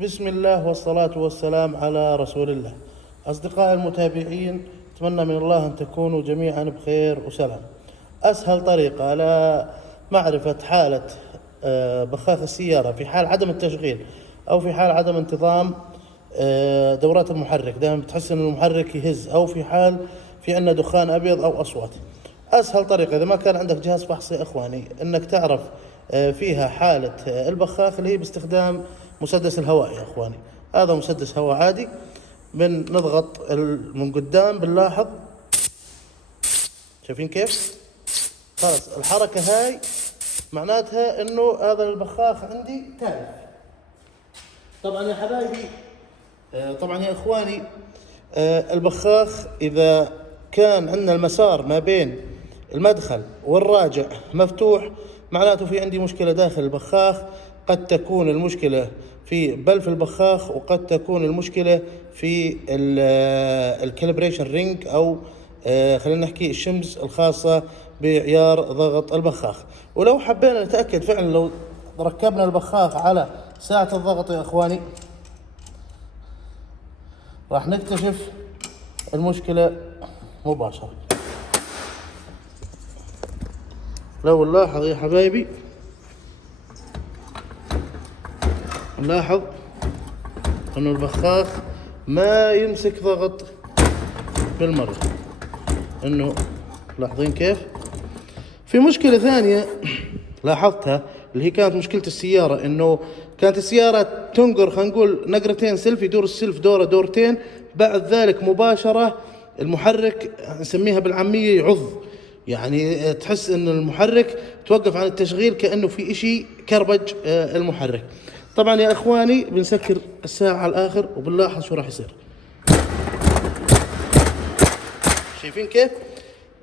بسم الله والصلاة والسلام على رسول الله. أصدقائي المتابعين، أتمنى من الله أن تكونوا جميعا بخير وسلام. أسهل طريقة لمعرفة حالة بخاخ السيارة في حال عدم التشغيل أو في حال عدم انتظام دورات المحرك، دائما بتحس أن المحرك يهز، أو في حال في عندنا دخان أبيض أو أصوات. أسهل طريقة إذا ما كان عندك جهاز فحص يا إخواني أنك تعرف فيها حالة البخاخ اللي هي باستخدام مسدس الهواء يا إخواني. هذا مسدس هواء عادي، بنضغط من قدام، بنلاحظ شايفين كيف؟ خلاص الحركة هاي معناتها انه هذا البخاخ عندي تالف. طبعا يا حبايبي، طبعا يا اخواني، البخاخ اذا كان عندنا المسار ما بين المدخل والراجع مفتوح، معناته في عندي مشكلة داخل البخاخ. قد تكون المشكلة في بلف البخاخ، وقد تكون المشكلة في الكاليبريشن رينج، او خلينا نحكي الشمز الخاصة بعيار ضغط البخاخ. ولو حبينا نتأكد فعلا، لو ركبنا البخاخ على ساعة الضغط يا اخواني، راح نكتشف المشكلة مباشرة. لو نلاحظ يا حبايبي، نلاحظ انه البخاخ ما يمسك ضغط بالمرة. انه لاحظين كيف؟ في مشكلة ثانية لاحظتها، اللي هي كانت مشكلة السيارة، انه كانت السيارة تنقر، خلينا نقول نقرتين سلف، يدور السلف دورة دورتين، بعد ذلك مباشرة المحرك نسميها بالعامية يعض، يعني تحس ان المحرك توقف عن التشغيل كأنه في اشي كربج المحرك. طبعا يا اخواني بنسكر الساعة على الاخر وبنلاحظ شو راح يصير. شايفين كيف؟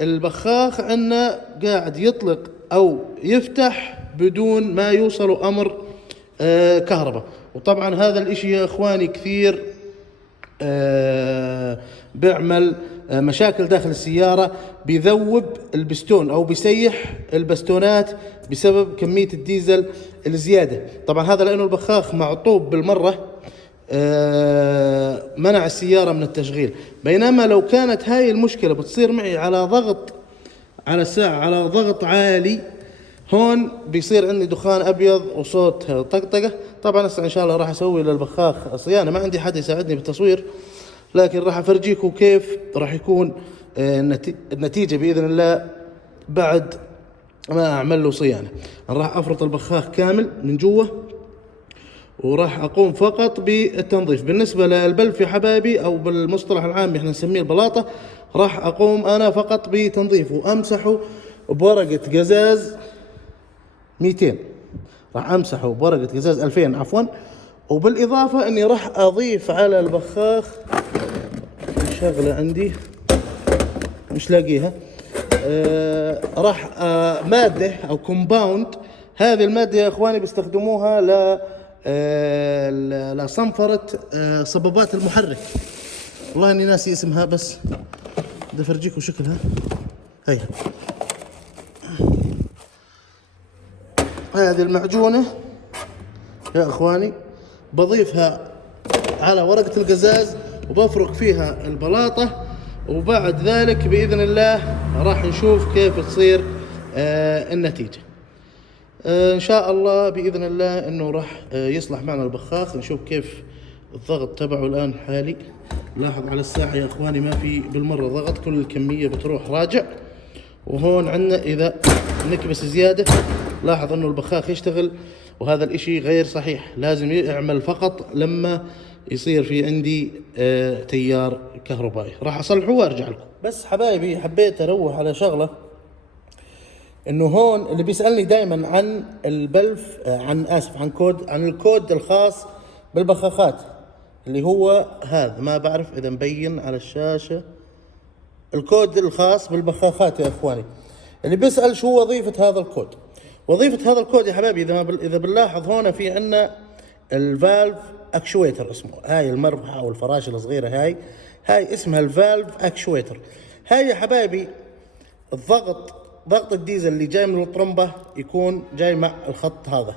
البخاخ عندنا قاعد يطلق او يفتح بدون ما يوصلوا امر كهرباء. وطبعا هذا الاشي يا اخواني كثير بيعمل مشاكل داخل السيارة، بيذوب البستون او بيسيح البستونات بسبب كمية الديزل الزيادة. طبعا هذا لانه البخاخ معطوب بالمرة، منع السيارة من التشغيل. بينما لو كانت هاي المشكلة بتصير معي على ضغط على الساعة، على ضغط عالي، هون بيصير عندي دخان ابيض وصوت طقطقة. طبعا هسه ان شاء الله راح اسوي للبخاخ صيانة، ما عندي حد يساعدني بالتصوير، لكن راح افرجيكم كيف راح يكون النتيجة باذن الله بعد ما اعمل له صيانة. انا راح افرط البخاخ كامل من جوا، وراح اقوم فقط بالتنظيف. بالنسبة للبلف يا حبايبي، او بالمصطلح العام احنا نسميه البلاطة، راح اقوم انا فقط بتنظيفه وامسحه بورقة قزاز 200، راح امسحه بورقة قزاز 2000 عفوا. وبالاضافة اني راح اضيف على البخاخ شغلة عندي مش لاقيها، راح مادة او كومباوند. هذه المادة يا اخواني بيستخدموها لصنفرة صبابات المحرك. والله اني ناسي اسمها، بس بدي افرجيكم شكلها. هي هذه المعجونة يا اخواني، بضيفها على ورقة القزاز وبفرك فيها البلاطة، وبعد ذلك بإذن الله راح نشوف كيف تصير النتيجة. إن شاء الله بإذن الله إنه راح يصلح معنا البخاخ. نشوف كيف الضغط تبعه الآن حالي. لاحظ على الساعة يا إخواني ما في بالمرة ضغط، كل الكمية بتروح راجع. وهون عندنا إذا نكبس زيادة لاحظ إنه البخاخ يشتغل، وهذا الإشي غير صحيح. لازم يعمل فقط لما يصير في عندي تيار كهربائي. راح أصلحه وأرجع لكم. بس حبايبي حبيت أروح على شغلة، انه هون اللي بيسألني دائما عن البلف، عن الكود الخاص بالبخاخات، اللي هو هذا، ما بعرف اذا مبين على الشاشة، الكود الخاص بالبخاخات يا اخواني. اللي بيسأل شو وظيفة هذا الكود. وظيفة هذا الكود يا حبايبي، اذا بنلاحظ هون في عندنا الفالف اكشويتر اسمه، هاي المربحة او الفراشة الصغيرة هاي اسمها الفالف اكشويتر. هاي يا حبايبي ضغط الديزل اللي جاي من الطرمبة يكون جاي مع الخط هذا،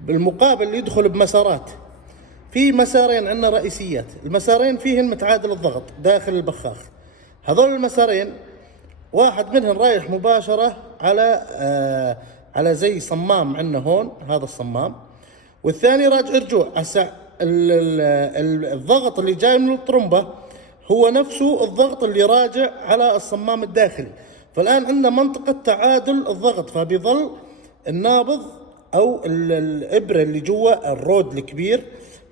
بالمقابل يدخل بمسارات في مسارين عندنا رئيسيات، المسارين فيهن متعادل الضغط داخل البخاخ. هذول المسارين واحد منهم رايح مباشرة على زي صمام عندنا هون، هذا الصمام، والثاني راجع رجوع. هسه الضغط اللي جاي من الطرمبة هو نفسه الضغط اللي راجع على الصمام الداخلي. فالآن عندنا منطقة تعادل الضغط، فبيظل النابض أو الإبرة اللي جوا الرود الكبير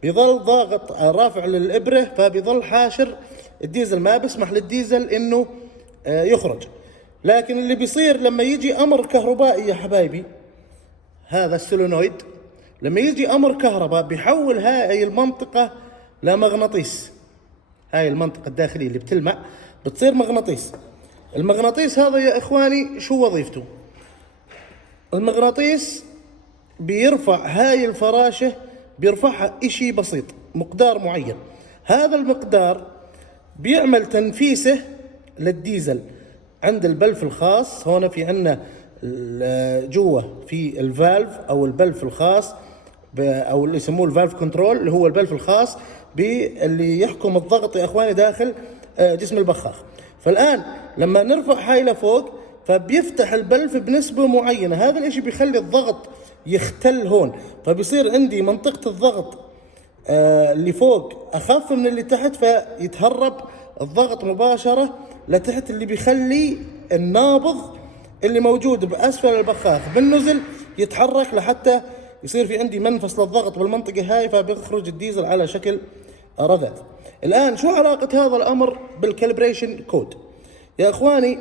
بيظل ضاغط رافع للإبرة، فبيظل حاشر الديزل، ما بيسمح للديزل إنه يخرج. لكن اللي بيصير لما يجي أمر كهربائي يا حبايبي، هذا السولينويد لما يجي أمر كهرباء بيحول هاي المنطقة لمغناطيس. هاي المنطقة الداخلية اللي بتلمع بتصير مغناطيس. المغناطيس هذا يا إخواني شو وظيفته؟ المغناطيس بيرفع هاي الفراشة، بيرفعها إشي بسيط، مقدار معين. هذا المقدار بيعمل تنفيسه للديزل عند البلف الخاص. هون في عندنا جوا في الفالف او البلف الخاص او اللي يسموه الفالف كنترول، اللي هو البلف الخاص اللي يحكم الضغط يا اخواني داخل جسم البخاخ. فالان لما نرفع هاي لفوق فبيفتح البلف بنسبة معينة، هذا الاشي بيخلي الضغط يختل هون، فبيصير عندي منطقة الضغط اللي فوق اخف من اللي تحت، فيتهرب الضغط مباشرة لتحت، اللي بيخلي النابض اللي موجود بأسفل البخاخ بالنزل يتحرك لحتى يصير في عندي منفس للضغط بالمنطقة هاي، فبيخرج الديزل على شكل رذاذ. الآن شو علاقة هذا الأمر بالكالبريشن كود؟ يا إخواني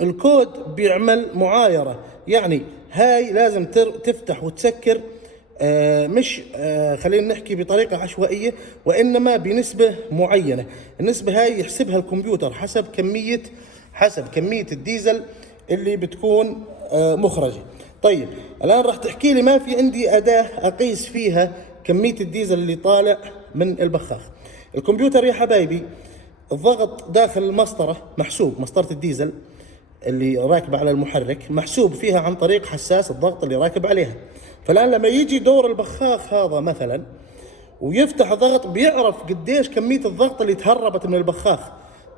الكود بيعمل معايرة، يعني هاي لازم تفتح وتسكر، مش خلينا نحكي بطريقة عشوائية، وإنما بنسبة معينة. النسبة هاي يحسبها الكمبيوتر حسب كمية الديزل اللي بتكون مخرجة. طيب الآن راح تحكي لي ما في عندي أداة أقيس فيها كمية الديزل اللي طالع من البخاخ. الكمبيوتر يا حبايبي الضغط داخل المسطرة محسوب، مسطرة الديزل اللي راكبة على المحرك محسوب فيها عن طريق حساس الضغط اللي راكب عليها. فالآن لما يجي دور البخاخ هذا مثلا ويفتح ضغط بيعرف قديش كمية الضغط اللي تهربت من البخاخ.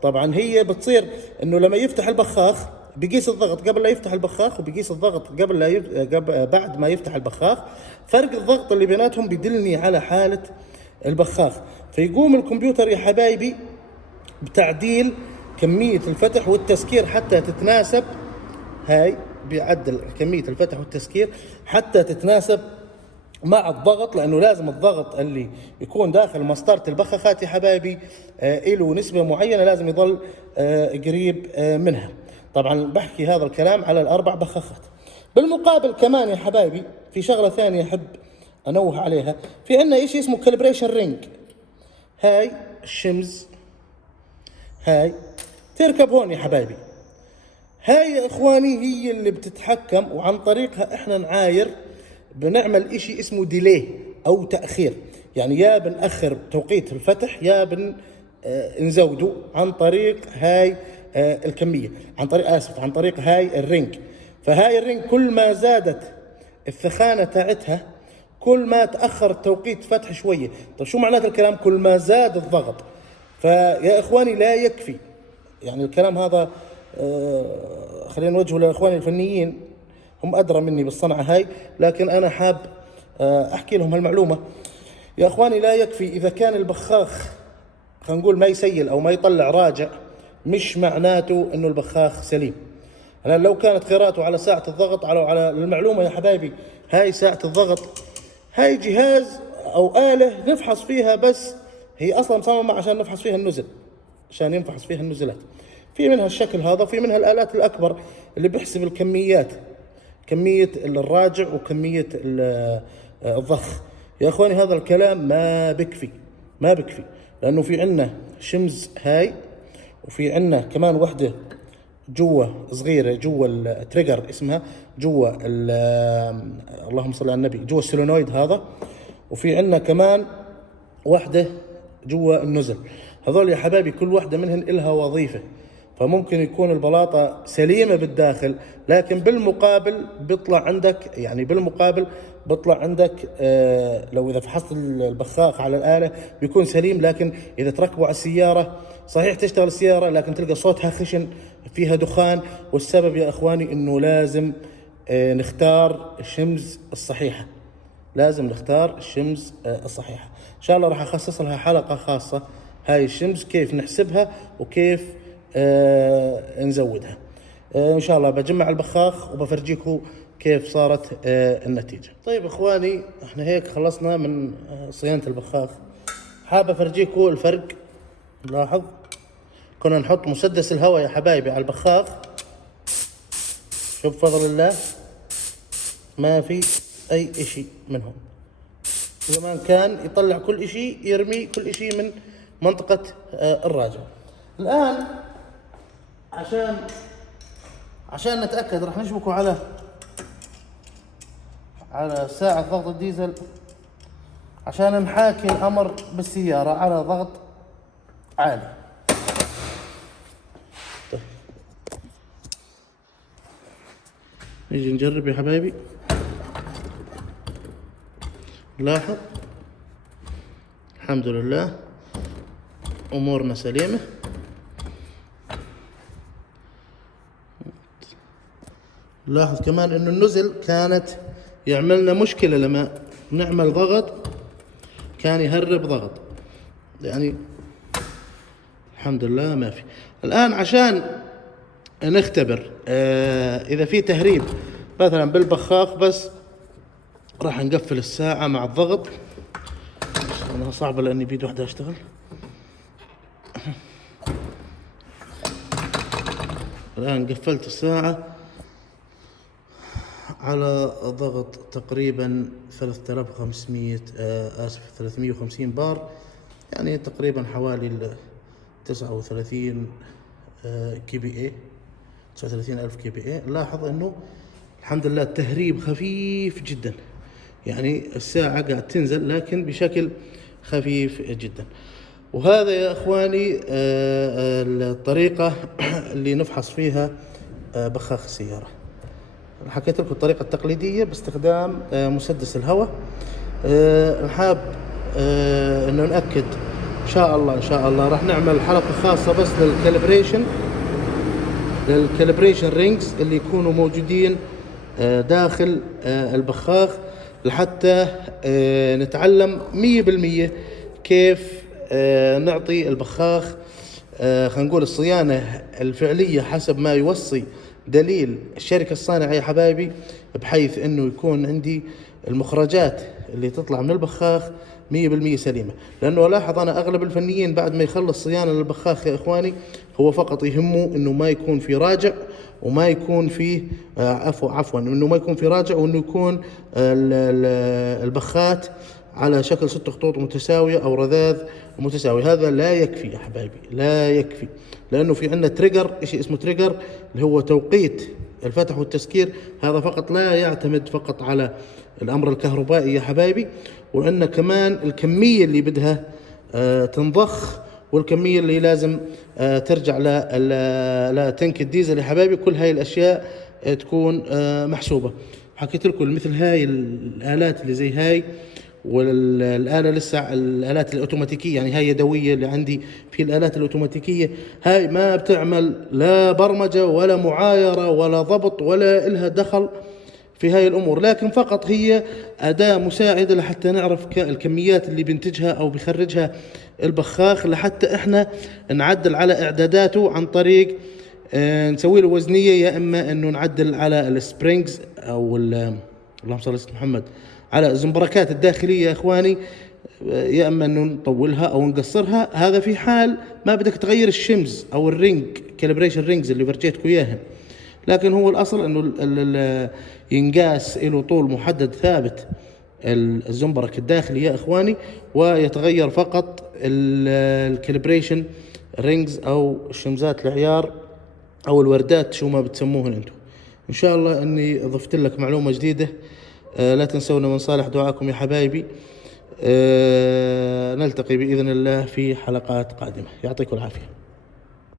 طبعا هي بتصير انه لما يفتح البخاخ بيقيس الضغط قبل لا يفتح البخاخ، وبيقيس الضغط بعد ما يفتح البخاخ. فرق الضغط اللي بيناتهم بيدلني على حالة البخاخ. فيقوم الكمبيوتر يا حبايبي بتعديل كمية الفتح والتسكير حتى تتناسب، هاي بيعدل كمية الفتح والتسكير حتى تتناسب مع الضغط، لأنه لازم الضغط اللي يكون داخل مسطرة البخاخات يا حبايبي له نسبة معينة لازم يظل قريب منها. طبعا بحكي هذا الكلام على الأربع بخاخات. بالمقابل كمان يا حبايبي في شغلة ثانية أحب أنوه عليها، في عندنا إشي اسمه كالبريشن رينج. هاي الشمز هاي تركب هون يا حبايبي. هاي يا إخواني هي اللي بتتحكم، وعن طريقها إحنا نعاير، بنعمل إشي اسمه ديلي أو تأخير، يعني يا بنأخر توقيت الفتح يا نزوده عن طريق هاي الكمية، عن طريق هاي الرينج. فهاي الرينج كل ما زادت الثخانة تاعتها كل ما تأخر التوقيت فتح شوية. طيب شو معنات الكلام؟ كل ما زاد الضغط. فيا إخواني لا يكفي، يعني الكلام هذا خلينا نوجهه لإخواني الفنيين، هم أدرى مني بالصنعة هاي، لكن أنا حاب أحكي لهم هالمعلومة. يا إخواني لا يكفي إذا كان البخاخ خلينا نقول ما يسيل أو ما يطلع راجع، مش معناته إنه البخاخ سليم. أنا لو كانت قراءته على ساعة الضغط، على المعلومة يا حبايبي، هاي ساعة الضغط هاي جهاز أو آلة نفحص فيها، بس هي أصلا مصممة عشان نفحص فيها النزل، عشان ينفحص فيها النزلات. في منها الشكل هذا، وفي منها الآلات الأكبر اللي بيحسب الكميات، كمية الراجع وكمية الضخ. يا أخواني هذا الكلام ما بكفي، لأنه في عنا شمز هاي، وفي عنا كمان وحدة جوا صغيرة جوا التريجر اسمها، جوا اللهم صل على النبي، جوا السولينويد هذا، وفي عنا كمان وحدة جوا النزل. هذول يا حبايبي كل وحدة منهن إلها وظيفة. فممكن يكون البلاطة سليمة بالداخل، لكن بالمقابل بيطلع عندك، يعني بالمقابل بيطلع عندك لو إذا فحصت البخاخ على الآلة بيكون سليم، لكن إذا تركبه على السيارة صحيح تشتغل السيارة لكن تلقى صوتها خشن، فيها دخان. والسبب يا إخواني إنه لازم نختار الشمز الصحيحة، لازم نختار الشمز الصحيحة. إن شاء الله راح أخصص لها حلقة خاصة، هاي الشمز كيف نحسبها وكيف نزودها. إن شاء الله بجمع البخاخ وبفرجيكم كيف صارت النتيجة. طيب إخواني، إحنا هيك خلصنا من صيانة البخاخ. حاب أفرجيكم الفرق. لاحظ كنا نحط مسدس الهواء يا حبايبي على البخاخ، شوف بفضل الله ما في أي إشي منهم. زمان كان يطلع كل إشي، يرمي كل إشي من منطقة الراجع. الآن عشان نتأكد راح نشبكه على ساعة ضغط الديزل، عشان نحاكي الأمر بالسيارة على ضغط عالي. طيب نيجي نجرب يا حبايبي. لاحظ الحمد لله أمورنا سليمة. لاحظ كمان إنه النزل كانت يعملنا مشكلة لما نعمل ضغط، كان يهرب ضغط، يعني الحمد لله ما في. الآن عشان نختبر إذا في تهريب مثلا بالبخاخ، بس راح نقفل الساعة مع الضغط. أنا صعبة لأني بيد واحدة أشتغل. الآن قفلت الساعة على ضغط تقريبا 350 بار، يعني تقريبا حوالي 39 كي بي اي، 39,000 كي بي اي. لاحظ انه الحمد لله التهريب خفيف جدا، يعني الساعة قاعد تنزل لكن بشكل خفيف جدا. وهذا يا اخواني الطريقة اللي نفحص فيها بخاخ السيارة. حكيت لكم الطريقة التقليدية باستخدام مسدس الهواء. نحاب انه نأكد ان شاء الله راح نعمل حلقة خاصة بس للكاليبريشن رينجز اللي يكونوا موجودين داخل البخاخ، لحتى نتعلم 100% كيف نعطي البخاخ خلينا نقول الصيانة الفعلية حسب ما يوصي دليل الشركة الصانعة يا حبايبي، بحيث انه يكون عندي المخرجات اللي تطلع من البخاخ 100% سليمة. لانه لاحظ انا اغلب الفنيين بعد ما يخلص صيانة للبخاخ يا اخواني، هو فقط يهمه انه ما يكون في راجع وما يكون فيه عفوا انه ما يكون في راجع، وانه يكون البخات على شكل 6 خطوط متساوية او رذاذ متساوي. هذا لا يكفي يا حبايبي، لا يكفي، لانه في عندنا تريجر، شيء اسمه تريجر اللي هو توقيت الفتح والتسكير. هذا فقط لا يعتمد فقط على الامر الكهربائي يا حبايبي، وعندنا كمان الكمية اللي بدها تنضخ، والكمية اللي لازم ترجع لتنك الديزل يا حبايبي. كل هاي الاشياء تكون محسوبة. حكيت لكم مثل هاي الآلات اللي زي هاي، والآلة لسه الآلات الأوتوماتيكية، يعني هاي يدوية اللي عندي، في الآلات الأوتوماتيكية هاي ما بتعمل لا برمجة ولا معايرة ولا ضبط ولا إلها دخل في هاي الأمور، لكن فقط هي أداة مساعدة لحتى نعرف الكميات اللي بينتجها أو بيخرجها البخاخ، لحتى إحنا نعدل على إعداداته عن طريق نسوي له وزنية، يا إما إنه نعدل على السبرينجز أو اللهم صل على سيدنا محمد على الزنبركات الداخلية يا إخواني، يا إما إنه نطولها أو نقصرها. هذا في حال ما بدك تغير الشمز أو الرينج كاليبريشن رينجز اللي فرجيتكم إياهن. لكن هو الأصل إنه ينقاس له طول محدد ثابت الزنبرك الداخلي يا إخواني، ويتغير فقط الكاليبريشن رينجز أو الشمزات العيار أو الوردات، شو ما بتسموهن أنتم. إن شاء الله أني ضفت لك معلومة جديدة. لا تنسونا من صالح دعاكم يا حبايبي. نلتقي بإذن الله في حلقات قادمة. يعطيكم العافية.